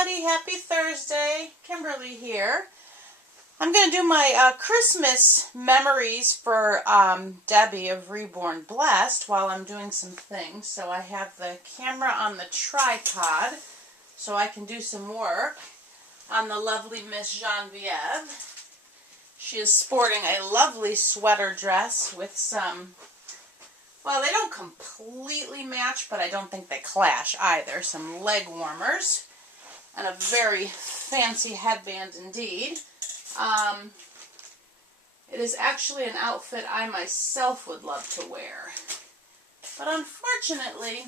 everybody. Happy Thursday. Kimberly here. I'm going to do my Christmas memories for Debbie of Reborn Blessed while I'm doing some things. So I have the camera on the tripod so I can do some work on the lovely Miss Genevieve. She is sporting a lovely sweater dress with some, well, they don't completely match, but I don't think they clash either. Some leg warmers and a very fancy headband indeed. It is actually an outfit I myself would love to wear. But unfortunately,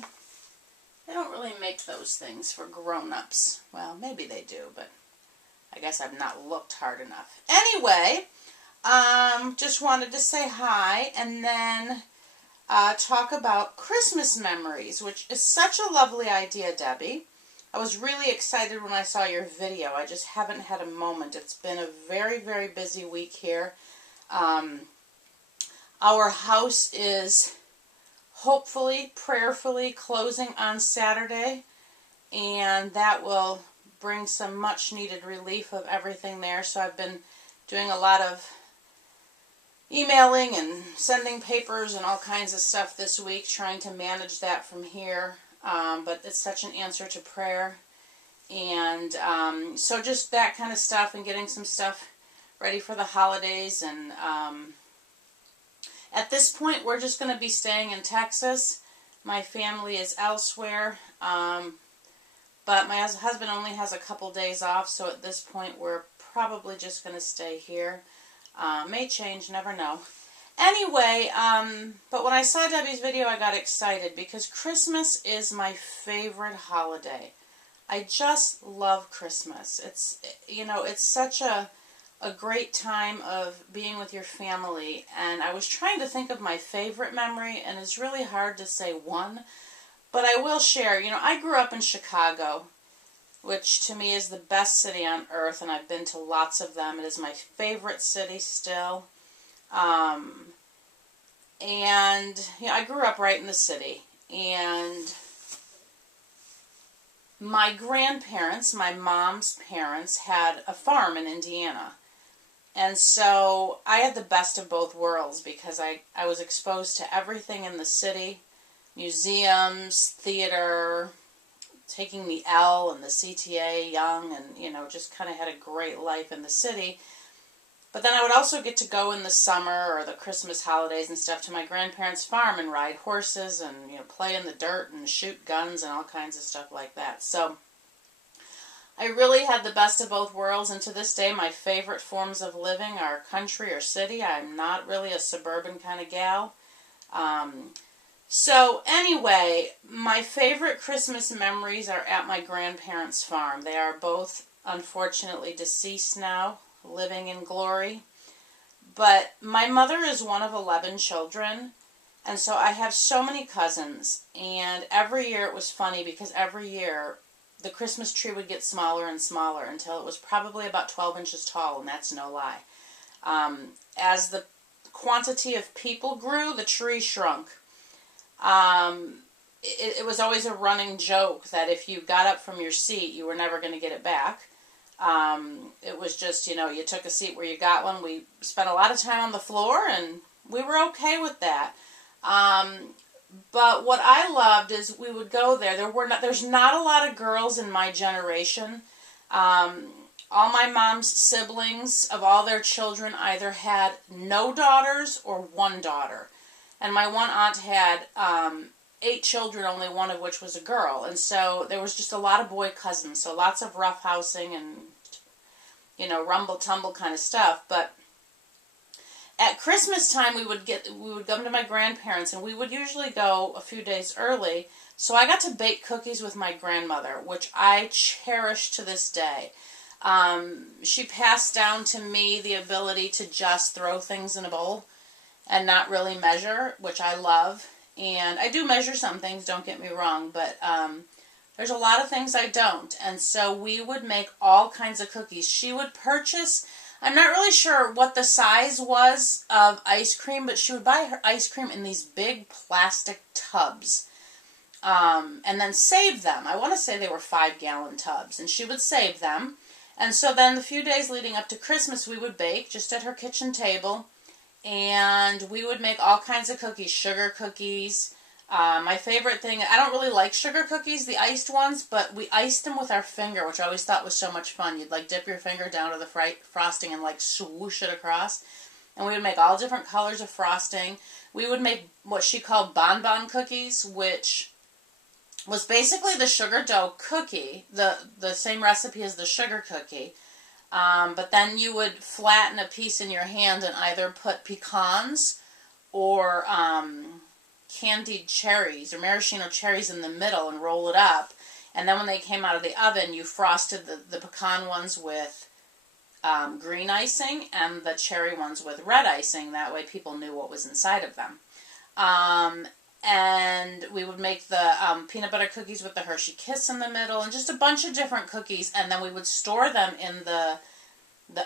they don't really make those things for grown-ups. Well, maybe they do, but I guess I've not looked hard enough. Anyway, just wanted to say hi and then talk about Christmas memories, which is such a lovely idea, Debbie. I was really excited when I saw your video. I just haven't had a moment. It's been a very, very busy week here. Our house is hopefully, prayerfully closing on Saturday, and that will bring some much needed relief of everything there. So I've been doing a lot of emailing and sending papers and all kinds of stuff this week, trying to manage that from here. But it's such an answer to prayer. And so just that kind of stuff and getting some stuff ready for the holidays. And at this point, we're just going to be staying in Texas. My family is elsewhere. But my husband only has a couple days off, so at this point we're probably just going to stay here. May change, never know. Anyway, but when I saw Debbie's video, I got excited because Christmas is my favorite holiday. I just love Christmas. It's, you know, it's such a great time of being with your family. And I was trying to think of my favorite memory, and it's really hard to say one. But I will share, you know, I grew up in Chicago, which to me is the best city on earth, and I've been to lots of them. It is my favorite city still. And, you know, I grew up right in the city, and my grandparents, my mom's parents, had a farm in Indiana. And so I had the best of both worlds because I was exposed to everything in the city, museums, theater, taking the L and the CTA young, and, you know, just kind of had a great life in the city. But then I would also get to go in the summer or the Christmas holidays and stuff to my grandparents' farm and ride horses and, you know, play in the dirt and shoot guns and all kinds of stuff like that. So I really had the best of both worlds, and to this day my favorite forms of living are country or city. I'm not really a suburban kind of gal. So anyway, my favorite Christmas memories are at my grandparents' farm. They are both unfortunately deceased now, living in glory. But my mother is one of 11 children, and so I have so many cousins. And every year it was funny because every year the Christmas tree would get smaller and smaller until it was probably about 12 inches tall, and that's no lie. As the quantity of people grew, the tree shrunk. It was always a running joke that if you got up from your seat, you were never going to get it back. It was just, you know, you took a seat where you got one. We spent a lot of time on the floor, and we were okay with that. But what I loved is we would go there. There's not a lot of girls in my generation. All my mom's siblings, of all their children, either had no daughters or one daughter. And my one aunt had 8 children, only one of which was a girl. And so there was just a lot of boy cousins. So lots of roughhousing and, you know, rumble-tumble kind of stuff. But at Christmas time, we would come to my grandparents, and we would usually go a few days early. So I got to bake cookies with my grandmother, which I cherish to this day. She passed down to me the ability to just throw things in a bowl and not really measure, which I love. And I do measure some things, don't get me wrong, but there's a lot of things I don't. And so we would make all kinds of cookies. She would purchase, I'm not really sure what the size was of ice cream, but she would buy her ice cream in these big plastic tubs. and then save them. I want to say they were 5-gallon tubs, and she would save them. And so then the few days leading up to Christmas, we would bake just at her kitchen table, and we would make all kinds of cookies, sugar cookies. My favorite thing, I don't really like sugar cookies, the iced ones, but we iced them with our finger, which I always thought was so much fun. You'd like dip your finger down to the frosting and like swoosh it across. And we would make all different colors of frosting. We would make what she called bonbon cookies, which was basically the sugar dough cookie, the same recipe as the sugar cookie. But then you would flatten a piece in your hand and either put pecans or candied cherries or maraschino cherries in the middle and roll it up. And then when they came out of the oven, you frosted the pecan ones with green icing and the cherry ones with red icing. That way people knew what was inside of them. And we would make the peanut butter cookies with the Hershey Kiss in the middle and just a bunch of different cookies. And then we would store them in the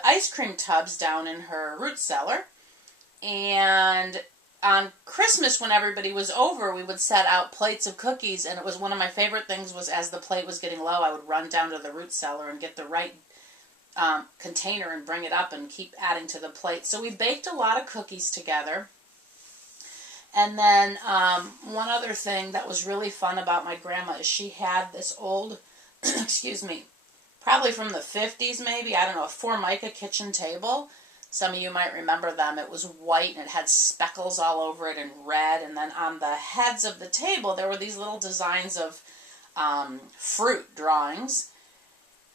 ice cream tubs down in her root cellar. And on Christmas, when everybody was over, we would set out plates of cookies. And it was one of my favorite things was as the plate was getting low, I would run down to the root cellar and get the right container and bring it up and keep adding to the plate. So we baked a lot of cookies together. And then one other thing that was really fun about my grandma is she had this old, excuse me, probably from the 50s maybe, I don't know, a Formica kitchen table. Some of you might remember them. It was white and it had speckles all over it and red. And then on the heads of the table there were these little designs of fruit drawings.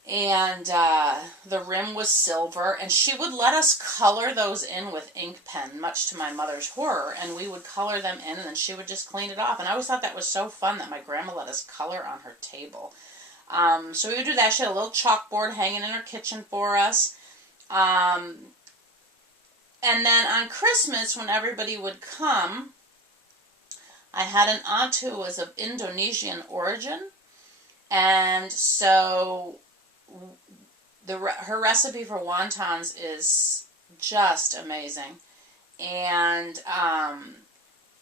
And the rim was silver, and she would let us color those in with ink pen, much to my mother's horror, and we would color them in, and then she would just clean it off. And I always thought that was so fun that my grandma let us color on her table. So we would do that. She had a little chalkboard hanging in her kitchen for us. And then on Christmas, when everybody would come, I had an aunt who was of Indonesian origin, and so her recipe for wontons is just amazing. And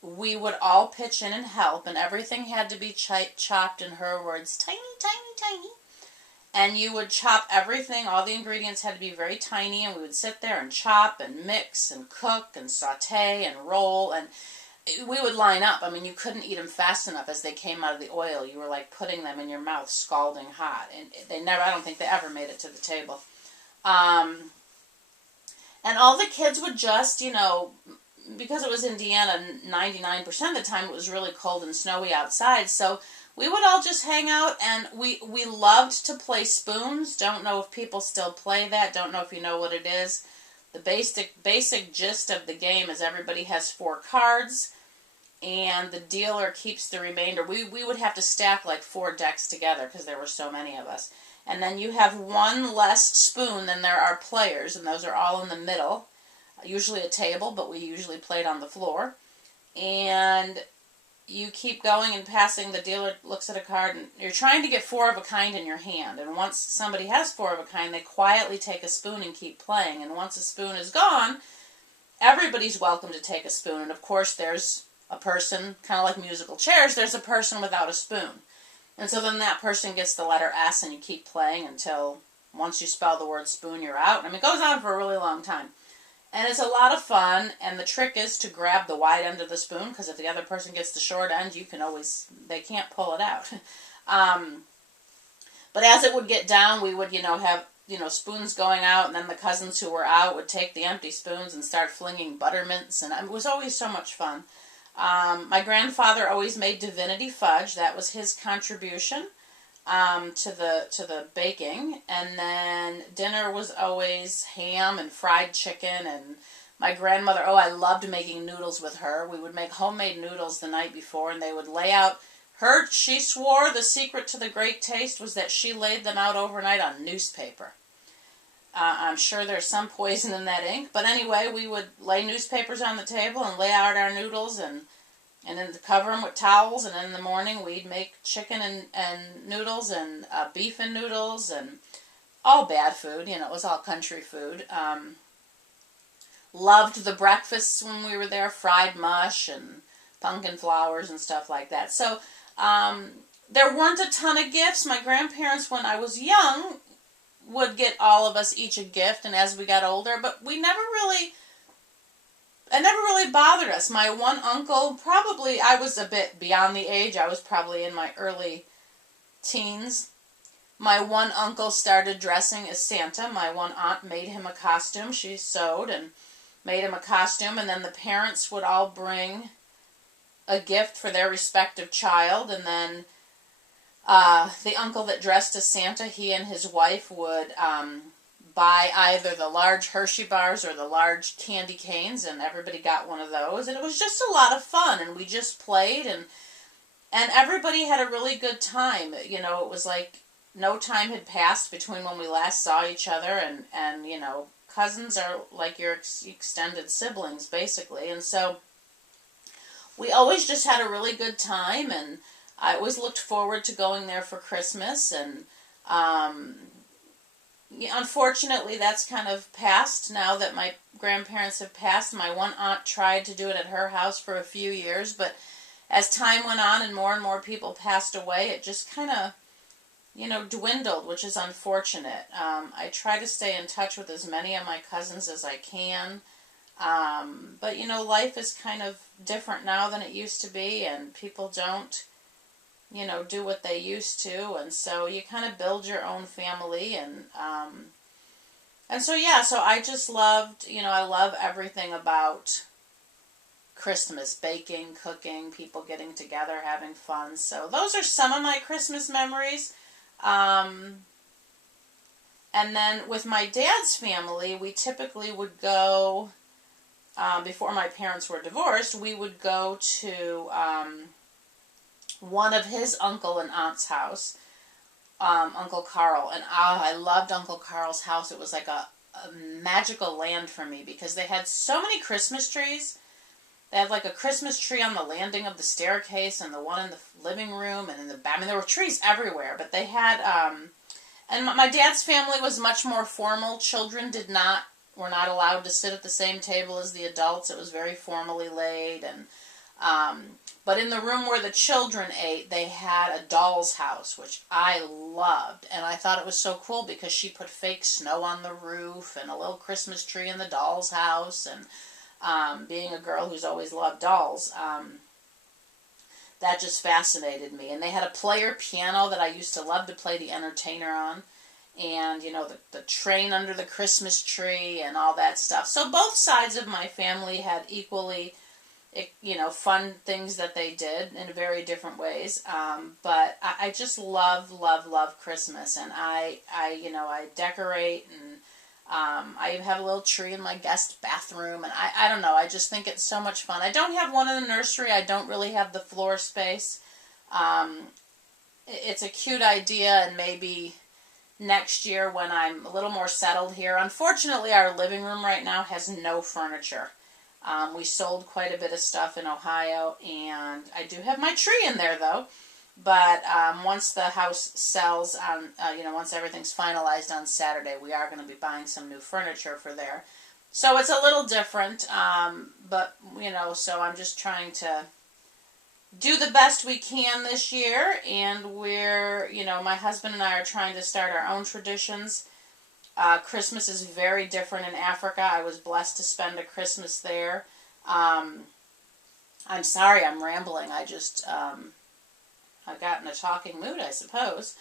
we would all pitch in and help, and everything had to be chopped, in her words, tiny, tiny, tiny. And you would chop everything, all the ingredients had to be very tiny, and we would sit there and chop and mix and cook and saute and roll, and we would line up. I mean, you couldn't eat them fast enough as they came out of the oil. You were like putting them in your mouth scalding hot. And I don't think they ever made it to the table. And all the kids would just, because it was Indiana, 99% of the time it was really cold and snowy outside. So we would all just hang out, and we loved to play spoons. Don't know if people still play that. Don't know if you know what it is. The basic gist of the game is everybody has 4 cards, and the dealer keeps the remainder. We would have to stack like 4 decks together because there were so many of us. And then you have 1 less spoon than there are players, and those are all in the middle. Usually a table, but we usually played on the floor. And you keep going and passing. The dealer looks at a card, and you're trying to get 4 of a kind in your hand. And once somebody has 4 of a kind, they quietly take a spoon and keep playing. And once a spoon is gone, everybody's welcome to take a spoon. And of course, there's a person, kind of like musical chairs, there's a person without a spoon. And so then that person gets the letter S, and you keep playing until once you spell the word spoon, you're out. I mean, it goes on for a really long time. And it's a lot of fun, and the trick is to grab the wide end of the spoon, because if the other person gets the short end, they can't pull it out. But as it would get down, we would, have, spoons going out, and then the cousins who were out would take the empty spoons and start flinging buttermints, and it was always so much fun. My grandfather always made divinity fudge. That was his contribution to the baking. And then dinner was always ham and fried chicken. And my grandmother, I loved making noodles with her. We would make homemade noodles the night before, and they would lay out she swore the secret to the great taste was that she laid them out overnight on newspaper. I'm sure there's some poison in that ink, but anyway, we would lay newspapers on the table and lay out our noodles and then cover them with towels, and in the morning we'd make chicken and noodles and beef and noodles, and all bad food, it was all country food. Loved the breakfasts when we were there, fried mush and pumpkin flowers and stuff like that. So There weren't a ton of gifts. My grandparents, when I was young, would get all of us each a gift, and as we got older, but it never really bothered us. My one uncle, probably, I was a bit beyond the age. I was probably in my early teens. My one uncle started dressing as Santa. My one aunt made him a costume. She sewed and made him a costume, and then the parents would all bring a gift for their respective child, and then the uncle that dressed as Santa, he and his wife would buy either the large Hershey bars or the large candy canes, and everybody got one of those, and it was just a lot of fun, and we just played, and everybody had a really good time. You know, it was like no time had passed between when we last saw each other, and you know, cousins are like your extended siblings, basically, and so we always just had a really good time, and I always looked forward to going there for Christmas, and unfortunately that's kind of passed now that my grandparents have passed. My one aunt tried to do it at her house for a few years, but as time went on and more people passed away, it just kind of, you know, dwindled, which is unfortunate. I try to stay in touch with as many of my cousins as I can, but you know, life is kind of different now than it used to be, and people don't, you know, do what they used to, and so you kind of build your own family, and so yeah, so I just loved, you know, I love everything about Christmas, baking, cooking, people getting together, having fun. So those are some of my Christmas memories. And then with my dad's family, we typically would go, before my parents were divorced, we would go to one of his uncle and aunt's house, Uncle Carl. And I loved Uncle Carl's house. It was like a magical land for me because they had so many Christmas trees. They had like a Christmas tree on the landing of the staircase and the one in the living room and in the back. I mean, there were trees everywhere, but they had, and my dad's family was much more formal. Children were not allowed to sit at the same table as the adults. It was very formally laid, and but in the room where the children ate, they had a doll's house, which I loved. And I thought it was so cool because she put fake snow on the roof and a little Christmas tree in the doll's house. And being a girl who's always loved dolls, that just fascinated me. And they had a player piano that I used to love to play the entertainer on. And, you know, the train under the Christmas tree and all that stuff. So both sides of my family had equally, you know, fun things that they did in very different ways. But I just love Christmas. And I decorate, and I have a little tree in my guest bathroom. And I don't know, I just think it's so much fun. I don't have one in the nursery. I don't really have the floor space. It's a cute idea, and maybe next year when I'm a little more settled here. Unfortunately, our living room right now has no furniture. We sold quite a bit of stuff in Ohio, and I do have my tree in there, though. But once the house sells, once everything's finalized on Saturday, we are going to be buying some new furniture for there. So it's a little different, but, you know, so I'm just trying to do the best we can this year, and my husband and I are trying to start our own traditions. Christmas is very different in Africa. I was blessed to spend a Christmas there. I'm sorry I'm rambling. I just, I got in a talking mood, I suppose.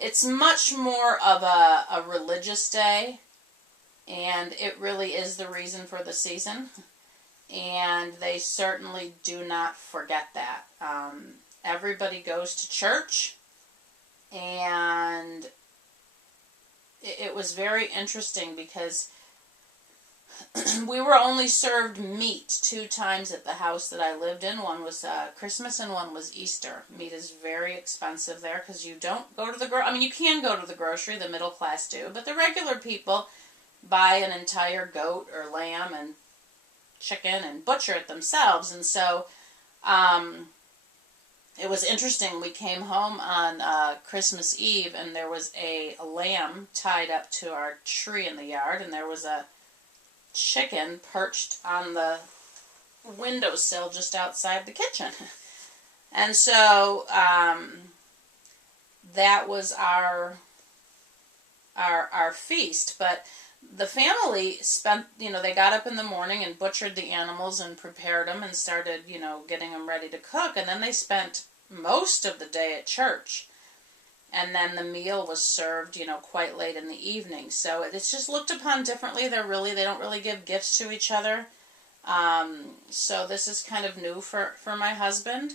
It's much more of a religious day, and it really is the reason for the season. And they certainly do not forget that. Everybody goes to church, and it was very interesting because we were only served meat 2 times at the house that I lived in. One was Christmas and one was Easter. Meat is very expensive there because you don't go to the you can go to the grocery, the middle class do, but the regular people buy an entire goat or lamb and chicken and butcher it themselves. And so it was interesting. We came home on Christmas Eve, and there was a lamb tied up to our tree in the yard, and there was a chicken perched on the windowsill just outside the kitchen. And so that was our feast. But the family spent, they got up in the morning and butchered the animals and prepared them and started, getting them ready to cook. And then they spent most of the day at church. And then the meal was served, quite late in the evening. So it's just looked upon differently. They don't really give gifts to each other. So this is kind of new for my husband.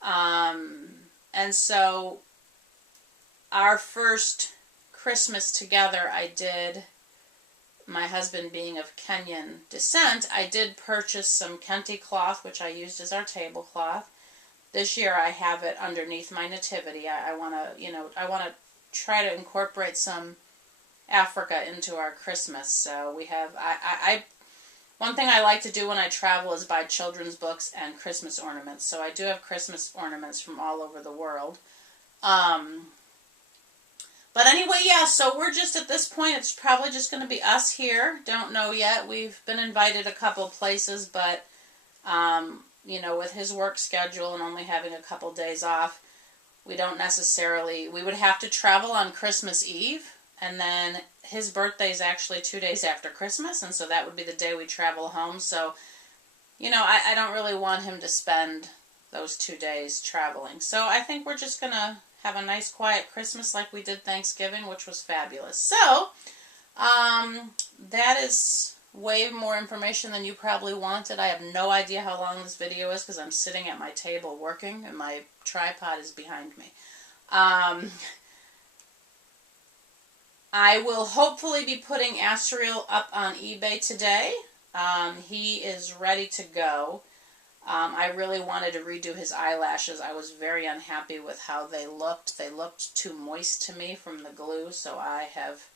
And so our first Christmas together, my husband being of Kenyan descent, I did purchase some kente cloth, which I used as our tablecloth. This year I have it underneath my nativity. I want to try to incorporate some Africa into our Christmas. So we have, one thing I like to do when I travel is buy children's books and Christmas ornaments. So I do have Christmas ornaments from all over the world. But anyway, yeah, so we're just at this point, it's probably just going to be us here. Don't know yet. We've been invited a couple places, but, with his work schedule and only having a couple days off, we would have to travel on Christmas Eve, and then his birthday is actually 2 days after Christmas, and so that would be the day we travel home. So, I don't really want him to spend those 2 days traveling. So I think we're just going to have a nice quiet Christmas like we did Thanksgiving, which was fabulous. So, that is way more information than you probably wanted. I have no idea how long this video is because I'm sitting at my table working and my tripod is behind me. I will hopefully be putting Asriel up on eBay today. He is ready to go. I really wanted to redo his eyelashes. I was very unhappy with how they looked. They looked too moist to me from the glue, so I have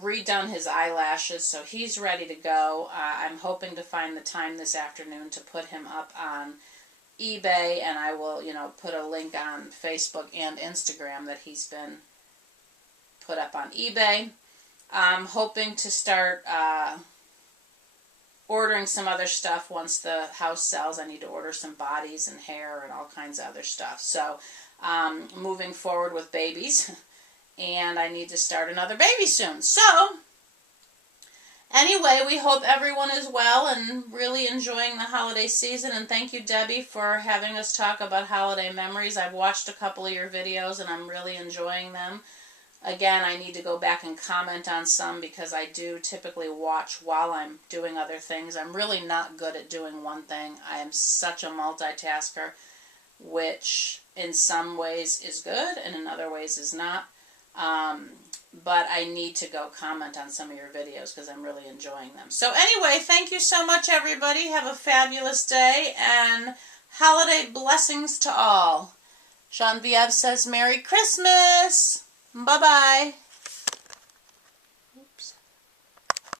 redone his eyelashes, so he's ready to go. I'm hoping to find the time this afternoon to put him up on eBay, and I will, put a link on Facebook and Instagram that he's been put up on eBay. I'm hoping to start ordering some other stuff once the house sells. I need to order some bodies and hair and all kinds of other stuff. So, moving forward with babies. And I need to start another baby soon. So, anyway, we hope everyone is well and really enjoying the holiday season. And thank you, Debbie, for having us talk about holiday memories. I've watched a couple of your videos and I'm really enjoying them. Again, I need to go back and comment on some because I do typically watch while I'm doing other things. I'm really not good at doing one thing. I am such a multitasker, which in some ways is good and in other ways is not. But I need to go comment on some of your videos because I'm really enjoying them. So anyway, thank you so much, everybody. Have a fabulous day and holiday blessings to all. Genevieve says Merry Christmas. Bye-bye.